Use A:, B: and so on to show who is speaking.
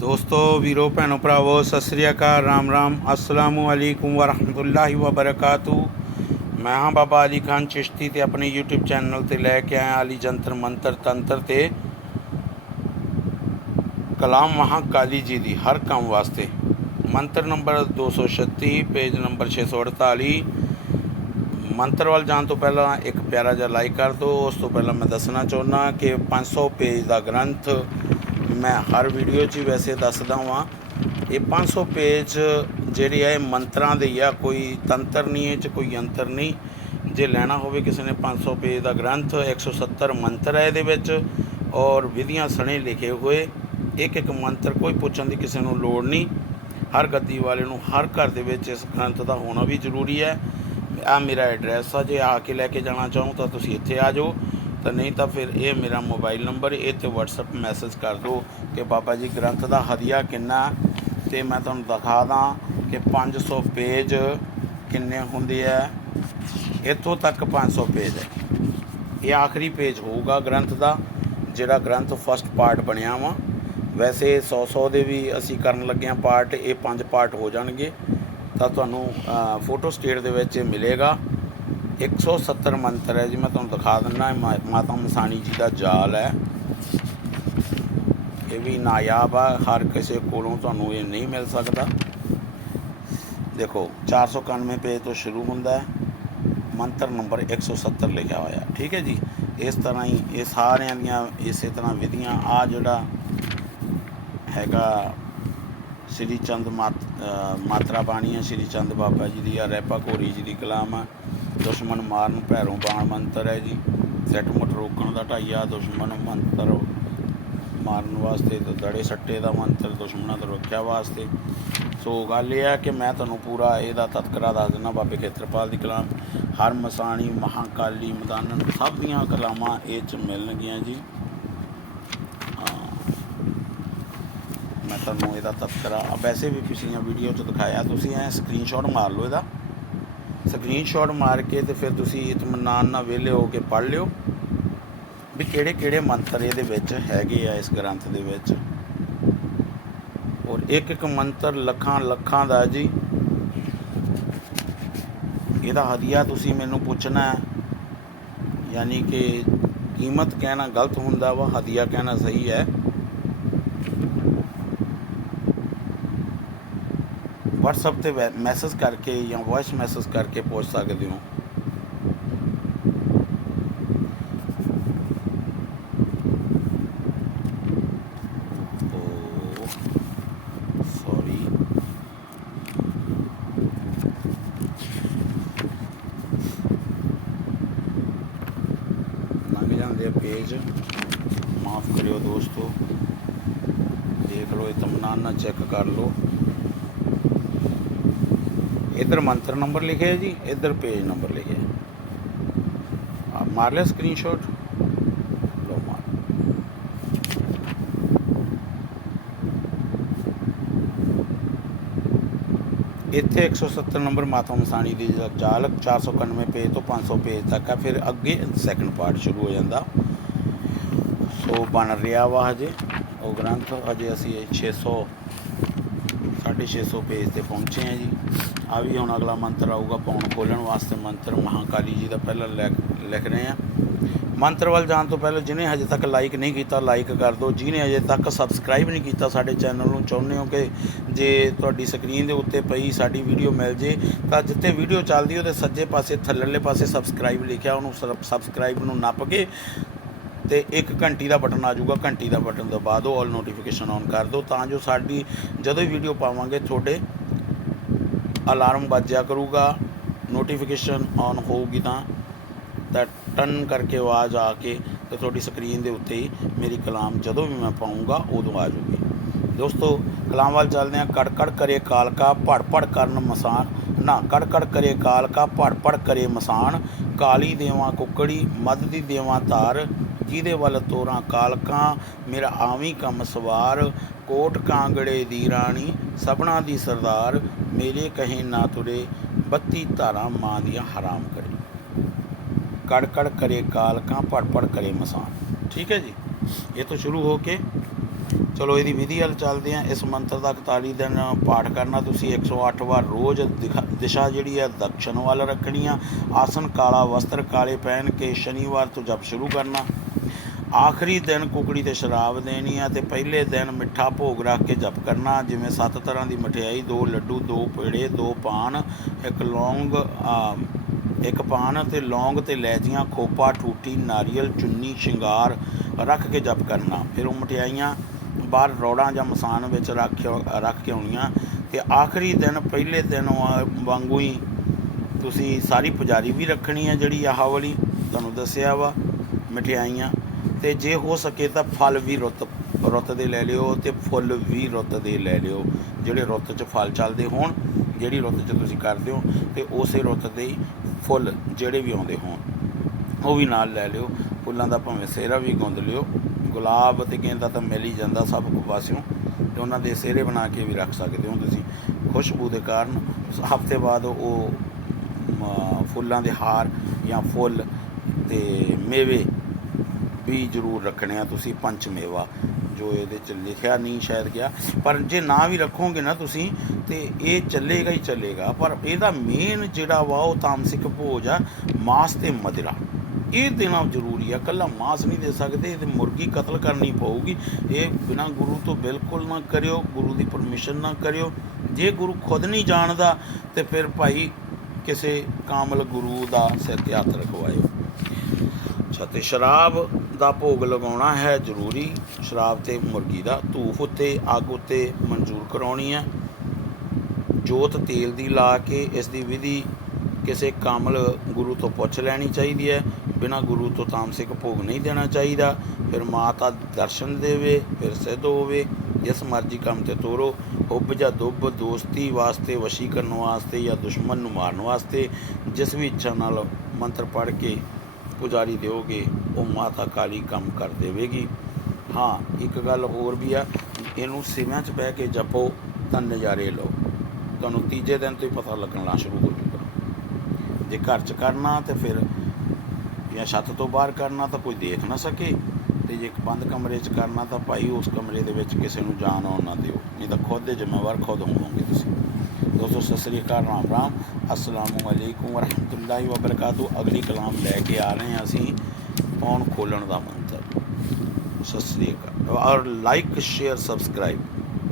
A: ਦੋਸਤੋ, ਵੀਰੋ, ਭੈਣੋ, ਭਰਾਵੋ, ਸਤਿ ਸ੍ਰੀ ਅਕਾਲ, ਰਾਮ ਰਾਮ, ਅਸਲਾਮੁ ਅਲੈਕੁਮ ਵਰਹਮਤੁਲਾਹਿ ਵਬਰਕਾਤੂ। ਮੈਂ ਹਾਂ ਬਾਬਾ ਅਲੀ ਖਾਨ ਚਿਸ਼ਤੀ ਤੇ ਆਪਣੇ YouTube ਚੈਨਲ ਤੇ ਲੈ ਕੇ ਆਇਆ ਅਲੀ ਜੰਤਰ ਮੰਤਰ ਤੰਤਰ ਤੇ ਕਲਾਮ ਮਹਾਕਾਲੀ ਜੀ ਦੀ ਹਰ ਕੰਮ ਵਾਸਤੇ। ਮੰਤਰ ਨੰਬਰ 236 ਪੇਜ ਨੰਬਰ 648 ਮੰਤਰ ਵੱਲ ਜਾਣ ਤੋਂ ਪਹਿਲਾਂ ਇੱਕ ਪਿਆਰਾ ਜਿਹਾ ਲਾਈਕ ਕਰ ਦਿਓ, ਉਸ ਤੋਂ ਪਹਿਲਾਂ ਮੈਂ ਦੱਸਣਾ ਚਾਹੁੰਦਾ ਕਿ 500 ਪੇਜ ਦਾ ਗ੍ਰੰਥ ਮੈਂ ਹਰ ਵੀਡੀਓ 'ਚ ਹੀ ਵੈਸੇ ਦੱਸਦਾ ਵਾਂ, ਇਹ 500 ਪੇਜ ਜਿਹੜੇ ਆ, ਇਹ ਮੰਤਰਾਂ ਦੇ ਆ, ਕੋਈ ਤੰਤਰ ਨਹੀਂ ਇਹ 'ਚ ਕੋਈ ਯੰਤਰ ਨਹੀਂ। ਜੇ ਲੈਣਾ ਹੋਵੇ ਕਿਸੇ ਨੇ 500 ਪੇਜ ਦਾ ਗ੍ਰੰਥ 170 ਮੰਤਰ ਹੈ ਇਹਦੇ ਵਿੱਚ, ਔਰ ਵਿਧੀਆਂ ਸਣੇ ਲਿਖੇ ਹੋਏ, ਇੱਕ ਇੱਕ ਮੰਤਰ ਕੋਈ ਪੁੱਛਣ ਦੀ ਕਿਸੇ ਨੂੰ ਲੋੜ ਨਹੀਂ। ਹਰ ਗੱਦੀ ਵਾਲੇ ਨੂੰ ਹਰ ਘਰ ਦੇ ਵਿੱਚ ਇਸ ਗ੍ਰੰਥ ਦਾ ਹੋਣਾ ਵੀ ਜ਼ਰੂਰੀ ਹੈ। ਆ ਮੇਰਾ ਐਡਰੈਸ ਆ, ਜੇ ਆ ਕੇ ਲੈ ਕੇ ਜਾਣਾ ਚਾਹੋ ਤਾਂ ਤੁਸੀਂ ਇੱਥੇ ਆ ਜਾਓ। ਤਾਂ ਨਹੀਂ ਤਾਂ ਫਿਰ ਇਹ ਮੇਰਾ ਮੋਬਾਈਲ ਨੰਬਰ, ਇਹ ਤੇ WhatsApp ਮੈਸੇਜ ਕਰ ਦਿਓ ਕਿ ਬਾਬਾ ਜੀ ਗ੍ਰੰਥ ਦਾ ਹਦੀਆ ਕਿੰਨਾ ਤੇ ਮੈਂ ਤੁਹਾਨੂੰ ਦਿਖਾ ਦਾਂ ਕਿ 500 ਪੇਜ ਕਿੰਨੇ ਹੁੰਦੇ ਆ। ਇੱਥੋਂ ਤੱਕ 500 ਪੇਜ ਹੈ। ਇਹ ਆਖਰੀ ਪੇਜ ਹੋਊਗਾ ਗ੍ਰੰਥ ਦਾ, ਜਿਹੜਾ ਗ੍ਰੰਥ ਫਸਟ ਪਾਰਟ ਬਣਿਆ ਵਾ। ਵੈਸੇ 100 100 ਦੇ ਵੀ ਅਸੀਂ ਕਰਨ ਲੱਗੇ ਹਾਂ ਪਾਰਟ ਇਹ ਪੰਜ ਪਾਰਟ ਹੋ ਜਾਣਗੇ। ਤਾਂ ਤੁਹਾਨੂੰ ਫੋਟੋ ਸਟੇਟ ਦੇ ਵਿੱਚ ਇਹ ਮਿਲੇਗਾ। 170 ਮੰਤਰ ਹੈ ਜੀ, ਮੈਂ ਤੁਹਾਨੂੰ ਦਿਖਾ ਦਿੰਦਾ ਮਾ- ਮਾਤਾ ਮਸਾਣੀ ਜੀ ਦਾ ਜਾਲ ਹੈ। ਇਹ ਵੀ ਨਾਯਾਬ ਆ, ਹਰ ਕਿਸੇ ਕੋਲੋਂ ਤੁਹਾਨੂੰ ਇਹ ਨਹੀਂ ਮਿਲ ਸਕਦਾ। ਦੇਖੋ 491 ਪੇਜ ਤੋਂ ਸ਼ੁਰੂ ਹੁੰਦਾ ਹੈ। ਮੰਤਰ ਨੰਬਰ 170 ਲਿਖਿਆ ਹੋਇਆ, ਠੀਕ ਹੈ ਜੀ? ਇਸ ਤਰ੍ਹਾਂ ਹੀ ਇਹ ਸਾਰਿਆਂ ਦੀਆਂ ਇਸੇ ਤਰ੍ਹਾਂ ਵਿਧੀਆਂ ਆ ਜਿਹੜਾ ਹੈਗਾ ਸ੍ਰੀ ਚੰਦ ਮਾਤ- ਮਾਤਰਾ ਬਾਣੀ ਹੈ, ਸ੍ਰੀ ਚੰਦ ਬਾਬਾ ਜੀ ਦੀ ਆ ਰੈਪਾ ਘੋਰੀ ਜੀ ਦੀ ਕਲਾਮ ਆ। ਦੁਸ਼ਮਣ ਮਾਰਨ ਭੈਰੋਂ ਬਾਣ ਮੰਤਰ ਹੈ ਜੀ। ਸੈਟ ਮੁੱਠ ਰੋਕਣ ਦਾ ਢਾਈਆ ਦੁਸ਼ਮਣ ਮੰਤਰ ਮਾਰਨ ਵਾਸਤੇ ਤੇ ਦੜੇ ਸੱਟੇ ਦਾ ਮੰਤਰ ਦੁਸ਼ਮਣਾਂ ਤੋਂ ਰੱਖਿਆ ਵਾਸਤੇ। ਸੋ ਗੱਲ ਇਹ ਹੈ ਕਿ ਮੈਂ ਤੁਹਾਨੂੰ ਪੂਰਾ ਇਹਦਾ ਤਤਕਰਾ ਦੱਸ ਦਿੰਦਾ ਬਾਬੇ ਖੇਤਰਪਾਲ ਦੀ ਕਲਾਮ। ਹਰ ਮਸਾਣੀ, ਮਹਾਕਾਲੀ, ਮਦਾਨਨ ਸਭ ਦੀਆਂ ਕਲਾਮਾਂ ਇਹ ਚ ਮਿਲਣਗੀਆਂ ਜੀ। ਮੈਂ ਤੁਹਾਨੂੰ ਇਹਦਾ ਤਤਕਰਾ ਵੈਸੇ ਵੀ ਪਿਛਲੀਆਂ ਵੀਡੀਓ 'ਚ ਦਿਖਾਇਆ, ਤੁਸੀਂ ਐ ਸਕਰੀਨਸ਼ਾਟ ਮਾਰ ਲਓ ਇਹਦਾ। ਸਕਰੀਨਸ਼ਾਟ ਮਾਰ ਕੇ ਤੇ ਫਿਰ ਤੁਸੀਂ ਇਤਮਾਨਾਨ ਨਾਲ ਵਿਹਲੇ ਹੋ ਕੇ ਪੜ੍ਹ ਲਿਓ ਵੀ ਕਿਹੜੇ ਕਿਹੜੇ ਮੰਤਰ ਇਹਦੇ ਵਿੱਚ ਹੈਗੇ ਆ ਇਸ ਗ੍ਰੰਥ ਦੇ ਵਿੱਚ। ਔਰ ਇੱਕ ਇੱਕ ਮੰਤਰ ਲੱਖਾਂ ਲੱਖਾਂ ਦਾ ਜੀ। ਇਹਦਾ ਹਦੀਆ ਤੁਸੀਂ ਮੈਨੂੰ ਪੁੱਛਣਾ ਯਾਨੀ ਕਿ ਕੀਮਤ ਕਹਿਣਾ ਗਲਤ ਹੁੰਦਾ ਵਾ, ਹਦੀਆ ਕਹਿਣਾ ਸਹੀ ਹੈ। WhatsApp ਤੇ ਮੈਸੇਜ ਕਰਕੇ ਜਾਂ ਵੌਇਸ ਮੈਸੇਜ ਕਰਕੇ ਪੁੱਛ ਸਕਦੇ ਹੋ। ਸੌਰੀ ਲੰਘ ਜਾਂਦੇ ਆ ਪੇਜ ਮਾਫ ਕਰਿਓ ਦੋਸਤੋ। ਦੇਖ ਲਓ ਇਹ ਨਾਲ ਚੈੱਕ ਕਰ ਲਓ। ਇਧਰ ਮੰਤਰ ਨੰਬਰ ਲਿਖਿਆ ਜੀ, ਇਧਰ ਪੇਜ ਨੰਬਰ ਲਿਖਿਆ। ਆਪ ਮਾਰ ਲਿਆ ਸਕਰੀਨਸ਼ਾਟ ਲਓ ਮਾਰ। ਇੱਥੇ 170 ਨੰਬਰ ਮਾਤਾ ਮਸਾਣੀ ਦੀ ਜਿਹੜਾ ਜਾਲ 491 ਪੇਜ ਤੋਂ 500 ਪੇਜ ਤੱਕ ਆ, ਫਿਰ ਅੱਗੇ ਸੈਕੰਡ ਪਾਰਟ ਸ਼ੁਰੂ ਹੋ ਜਾਂਦਾ। ਸੋ ਬਣ ਰਿਹਾ ਵਾ ਹਜੇ, ਉਹ ਗ੍ਰੰਥ। ਅਜੇ ਅਸੀਂ ਇਹ 600 650 ਪੇਜ ਤੇ ਪਹੁੰਚੇ ਹਾਂ ਜੀ। ਆ ਵੀ ਹੁਣ ਅਗਲਾ ਮੰਤਰ ਆਊਗਾ ਪੌਣ ਖੋਲਣ ਵਾਸਤੇ ਮੰਤਰ ਮਹਾਕਾਲੀ ਜੀ ਦਾ ਪਹਿਲਾਂ ਲਿਖ ਲਿਖ ਰਹੇ ਆ। ਮੰਤਰ ਵੱਲ ਜਾਣ ਤੋਂ ਪਹਿਲਾਂ ਜਿਹਨੇ ਹਜੇ ਤੱਕ ਲਾਈਕ ਨਹੀਂ ਕੀਤਾ ਲਾਈਕ ਕਰ ਦਿਓ ਜਿਹਨੇ ਹਜੇ ਤੱਕ ਸਬਸਕ੍ਰਾਈਬ ਨਹੀਂ ਕੀਤਾ ਸਾਡੇ ਚੈਨਲ ਨੂੰ, ਚਾਹੁੰਦੇ ਹੋ ਕਿ ਜੇ ਤੁਹਾਡੀ ਸਕਰੀਨ ਦੇ ਉੱਤੇ ਪਈ ਸਾਡੀ ਵੀਡੀਓ ਮਿਲ ਜੇ, ਤਾਂ ਜਿੱਥੇ ਵੀਡੀਓ ਚੱਲਦੀ ਉਹਦੇ ਸੱਜੇ ਪਾਸੇ ਥੱਲੇਲੇ ਪਾਸੇ ਸਬਸਕ੍ਰਾਈਬ ਲਿਖਿਆ, ਉਹਨੂੰ ਸਬਸਕ੍ਰਾਈਬ ਨੂੰ ਨੱਪ ਕੇ ਤੇ ਇੱਕ ਘੰਟੀ ਦਾ ਬਟਨ ਆ ਜਾਊਗਾ। ਘੰਟੀ ਦਾ ਬਟਨ ਦਬਾ ਦਿਓ ਆਲ ਨੋਟੀਫਿਕੇਸ਼ਨ ਔਨ ਕਰ ਦਿਓ ਤਾਂ ਜੋ ਸਾਡੀ ਜਦੋਂ ਵੀਡੀਓ ਪਾਵਾਂਗੇ, ਤੁਹਾਡੇ ਅਲਾਰਮ ਵੱਜਿਆ ਕਰੂਗਾ ਨੋਟੀਫਿਕੇਸ਼ਨ ਔਨ ਹੋਊਗੀ ਤਾਂ ਤਾਂ ਟਨ ਕਰਕੇ ਆਵਾਜ਼ ਆ ਕੇ ਤੇ ਤੁਹਾਡੀ ਸਕਰੀਨ ਦੇ ਉੱਤੇ ਹੀ ਮੇਰੀ ਕਲਾਮ ਜਦੋਂ ਵੀ ਮੈਂ ਪਾਉਂਗਾ, ਉਦੋਂ ਆ ਜਾਊਗੀ। ਦੋਸਤੋ, ਕਲਾਮ ਵੱਲ ਚੱਲਦੇ ਆ ਕੜ ਕੜ ਕਰੇ ਕਾਲਕਾ ਪੜ ਪੜ ਕਰਨ ਮਸਾਨ, ਨਾ ਕੜ ਕੜ ਕਰੇ ਕਾਲਕਾ ਪੜ ਪੜ ਕਰੇ ਮਸਾਨ, ਕਾਲੀ ਦੇਵਾਂ ਕੁੱਕੜੀ ਮਦ ਦੀ ਦੇਵਾਂ ਧਾਰ, ਜਿਹਦੇ ਵੱਲ ਤੋਰਾਂ ਕਾਲਕਾਂ, ਮੇਰਾ ਆਵੀਂ ਕੰਮ ਸਵਾਰ ਕੋਟ ਕਾਂਗੜੇ ਦੀ ਰਾਣੀ, ਸਭਨਾ ਦੀ ਸਰਦਾਰ, ਮੇਰੇ ਕਹੇ ਨਾ ਤੁਰੇ, ਬੱਤੀ ਧਾਰਾਂ ਮਾਂ ਦੀਆਂ ਹਰਾਮ ਕਰੇ। ਕੜ ਕਰੇ ਕਾਲਕਾਂ ਪੜ ਪੜ ਕਰੇ ਮਸਾਨ। ਠੀਕ ਹੈ ਜੀ? ਇਹ ਤੋਂ ਸ਼ੁਰੂ ਹੋ ਕੇ, ਚਲੋ ਇਹਦੀ ਵਿਧੀ ਵੱਲ ਚੱਲਦੇ ਹਾਂ। ਇਸ ਮੰਤਰ ਦਾ 41 ਦਿਨ ਪਾਠ ਕਰਨਾ ਤੁਸੀਂ 108 ਵਾਰ ਰੋਜ਼ ਦਿਖਾ- ਦਿਸ਼ਾ ਜਿਹੜੀ ਹੈ ਦਕਸ਼ਣ ਵੱਲ ਰੱਖਣੀ ਆ। ਆਸਨ ਕਾਲਾ ਵਸਤਰ ਕਾਲੇ ਪਹਿਨ ਕੇ ਸ਼ਨੀਵਾਰ ਤੋਂ ਜਪ ਸ਼ੁਰੂ ਕਰਨਾ। ਆਖਰੀ ਦਿਨ ਕੁਕੜੀ ਤੇ ਸ਼ਰਾਬ ਦੇਣੀ ਆ ਤੇ ਪਹਿਲੇ ਦਿਨ ਮਿੱਠਾ ਭੋਗ ਰੱਖ ਕੇ ਜਪ ਕਰਨਾ, ਜਿਵੇਂ ਸੱਤ ਤਰ੍ਹਾਂ ਦੀ ਮਠਿਆਈ, ਦੋ ਲੱਡੂ, ਦੋ ਪੇੜੇ, ਦੋ ਪਾਨ, ਇੱਕ ਲੌਂਗ ਇੱਕ ਪਾਨ ਤੇ ਲੌਂਗ ਤੇ ਲੈਚੀਆਂ ਖੋਪਾ ਠੂਟੀ ਨਾਰੀਅਲ, ਚੁੰਨੀ, ਸ਼ਿੰਗਾਰ ਰੱਖ ਕੇ ਜਪ ਕਰਨਾ। ਫਿਰ ਉਹ ਮਠਿਆਈਆਂ ਬਾਹਰ ਰੋੜਾਂ ਜਾਂ ਮਸਾਨ ਵਿੱਚ ਰੱਖ ਰੱਖ ਕੇ ਆਉਣੀਆਂ ਤੇ ਆਖਰੀ ਦਿਨ ਪਹਿਲੇ ਦਿਨ ਵਾ- ਵਾਂਗੂ ਹੀ ਤੁਸੀਂ ਸਾਰੀ ਪੁਜਾਰੀ ਵੀ ਰੱਖਣੀ ਹੈ ਜਿਹੜੀ ਆਹ ਵਾਲੀ, ਤੁਹਾਨੂੰ ਦੱਸਿਆ ਵਾ ਮਠਿਆਈਆਂ। ਤੇ ਜੇ ਹੋ ਸਕੇ ਤਾਂ ਫਲ ਵੀ ਰੁੱਤ ਰੁੱਤ ਦੇ ਲੈ ਲਿਓ ਤੇ ਫੁੱਲ ਵੀ ਰੁੱਤ ਦੇ ਲੈ ਲਿਓ। ਜਿਹੜੇ ਰੁੱਤ 'ਚ ਫਲ ਚੱਲਦੇ ਹੋਣ, ਜਿਹੜੀ ਰੁੱਤ 'ਚ ਤੁਸੀਂ ਕਰਦੇ ਹੋ, ਤੇ ਉਸੇ ਰੁੱਤ ਦੇ ਹੀ ਫੁੱਲ ਜਿਹੜੇ ਵੀ ਆਉਂਦੇ ਹੋਣ, ਉਹ ਵੀ ਨਾਲ ਲੈ ਲਿਓ। ਫੁੱਲਾਂ ਦਾ ਭਾਵੇਂ ਸਿਹਰਾ ਵੀ ਗੁੰਦ ਲਿਓ। ਗੁਲਾਬ ਤੇ ਗੇਂਦਾ ਤਾਂ ਮਿਲ ਹੀ ਜਾਂਦਾ ਸਭ ਪਾਸਿਓਂ। ਤੇ ਉਹਨਾਂ ਦੇ ਸਿਹਰੇ ਬਣਾ ਕੇ ਵੀ ਰੱਖ ਸਕਦੇ ਹੋ ਤੁਸੀਂ। ਖੁਸ਼ਬੂ ਦੇ ਕਾਰਨ ਹਫ਼ਤੇ ਬਾਅਦ ਉਹ ਫੁੱਲਾਂ ਦੇ ਹਾਰ ਜਾਂ ਫੁੱਲ ਤੇ ਮੇਵੇ ਵੀ ਜ਼ਰੂਰ ਰੱਖਣੇ ਆ ਤੁਸੀਂ ਪੰਚ ਮੇਵਾ, ਜੋ ਇਹਦੇ ਚ ਲਿਖਿਆ ਨਹੀਂ ਸ਼ਾਇਦ ਗਿਆ। ਪਰ ਜੇ ਨਾ ਵੀ ਰੱਖੋਗੇ ਨਾ ਤੁਸੀਂ, ਤੇ ਇਹ ਚੱਲੇਗਾ ਹੀ ਚੱਲੇਗਾ। ਪਰ ਇਹਦਾ ਮੇਨ ਜਿਹੜਾ ਵਾ ਉਹ ਤਾਮਸਿਕ ਭੋਜ ਆ, ਮਾਸ ਤੇ ਮਦਰਾ। ਇਹ ਦੇਣਾ ਜ਼ਰੂਰੀ ਆ, ਕੱਲਾ ਮਾਸ ਨਹੀਂ ਦੇ ਸਕਦੇ ਤੇ ਮੁਰਗੀ ਕਤਲ ਕਰਨੀ ਪਊਗੀ। ਇਹ ਬਿਨਾ ਗੁਰੂ ਤੋਂ ਬਿਲਕੁਲ ਨਾ ਕਰਿਓ, ਗੁਰੂ ਦੀ ਪਰਮਿਸ਼ਨ ਨਾ ਕਰਿਓ। ਜੇ ਗੁਰੂ ਖੁਦ ਨਹੀਂ ਜਾਣਦਾ, ਤੇ ਫਿਰ ਭਾਈ ਕਿਸੇ ਕਾਮਲ ਗੁਰੂ ਦਾ ਸਿਰ ਤੇ ਹੱਥ ਰਖਵਾਇਓ। ਅੱਛਾ, ਤੇ ਸ਼ਰਾਬ ਦਾ ਭੋਗ ਲਗਾਉਣਾ ਹੈ ਜ਼ਰੂਰੀ। ਸ਼ਰਾਬ ਤੇ ਮੁਰਗੀ ਦਾ ਧੂਫ ਉੱਤੇ ਅੱਗ ਉੱਤੇ ਮਨਜ਼ੂਰ ਕਰਾਉਣੀ ਹੈ। ਜੋਤ ਤੇਲ ਦੀ ਲਾ ਕੇ ਇਸ ਦੀ ਵਿਧੀ ਕਿਸੇ ਕਾਮਲ ਗੁਰੂ ਤੋਂ ਪੁੱਛ ਲੈਣੀ ਚਾਹੀਦੀ ਹੈ। ਬਿਨਾਂ ਗੁਰੂ ਤੋਂ ਤਾਮਸਿਕ ਭੋਗ ਨਹੀਂ ਦੇਣਾ ਚਾਹੀਦਾ। ਫਿਰ ਮਾਤਾ ਦਰਸ਼ਨ ਦੇਵੇ, ਫਿਰ ਸਿੱਧ ਹੋਵੇ। ਜਿਸ ਮਰਜ਼ੀ ਕੰਮ ਤੇ ਤੋਰੋ। ਹੁੱਬ ਜਾਂ ਦੁੱਬ ਦੋਸਤੀ ਵਾਸਤੇ ਵਸ਼ੀ ਕਰਨ ਵਾਸਤੇ ਜਾਂ ਦੁਸ਼ਮਣ ਨੂੰ ਮਾਰਨ ਵਾਸਤੇ ਜਿਸ ਵੀ ਇੱਛਾ ਨਾਲ ਮੰਤਰ ਪੜ੍ਹ ਕੇ ਪੁਜਾਰੀ ਦਿਓਗੇ, ਉਹ ਮਾਤਾ ਕਾਲੀ ਕੰਮ ਕਰ ਦੇਵੇਗੀ। ਹਾਂ, ਇੱਕ ਗੱਲ ਹੋਰ ਵੀ ਆ, ਇਹਨੂੰ ਸਿਵਿਆਂ 'ਚ ਬਹਿ ਕੇ ਜਪੋ, ਤਾਂ ਨਜ਼ਾਰੇ ਲਓ। ਤੁਹਾਨੂੰ ਤੀਜੇ ਦਿਨ ਤੋਂ ਹੀ ਪਤਾ ਲੱਗਣਾ ਸ਼ੁਰੂ ਹੋ ਜਾਊਗਾ। ਜੇ ਘਰ 'ਚ ਕਰਨਾ, ਤੇ ਫਿਰ ਜਾਂ ਛੱਤ ਤੋਂ ਬਾਹਰ ਕਰਨਾ, ਤਾਂ ਕੋਈ ਦੇਖ ਨਾ ਸਕੇ, ਤੇ ਜੇ ਇੱਕ ਬੰਦ ਕਮਰੇ 'ਚ ਕਰਨਾ, ਤਾਂ ਭਾਈ ਉਸ ਕਮਰੇ ਦੇ ਵਿੱਚ ਕਿਸੇ ਨੂੰ ਜਾਣ ਆਉਣ ਨਾ ਦਿਓ। ਨਹੀਂ ਤਾਂ ਖੁਦ ਦੇ ਜ਼ਿੰਮੇਵਾਰ ਖੁਦ ਹੋਵੋਗੇ ਤੁਸੀਂ। ਦੋਸਤੋ, ਸਤਿ ਸ੍ਰੀ ਅਕਾਲ, ਰਾਮ ਰਾਮ। ਅਸਲਾਮੁ ਅਲੈਕੁਮ ਵਰਹਿਮਤੁਲਾਹਿ ਵਬਰਕਾਤੁ ਅਗਲੀ ਕਲਾਮ ਲੈ ਕੇ ਆ ਰਹੇ ਹਾਂ ਅਸੀਂ ਪੌਣ ਖੋਲਣ ਦਾ ਮੰਤਰ? ਸਤਿ ਸ੍ਰੀ ਅਕਾਲ। ਔਰ ਲਾਈਕ ਸ਼ੇਅਰ ਸਬਸਕ੍ਰਾਈਬ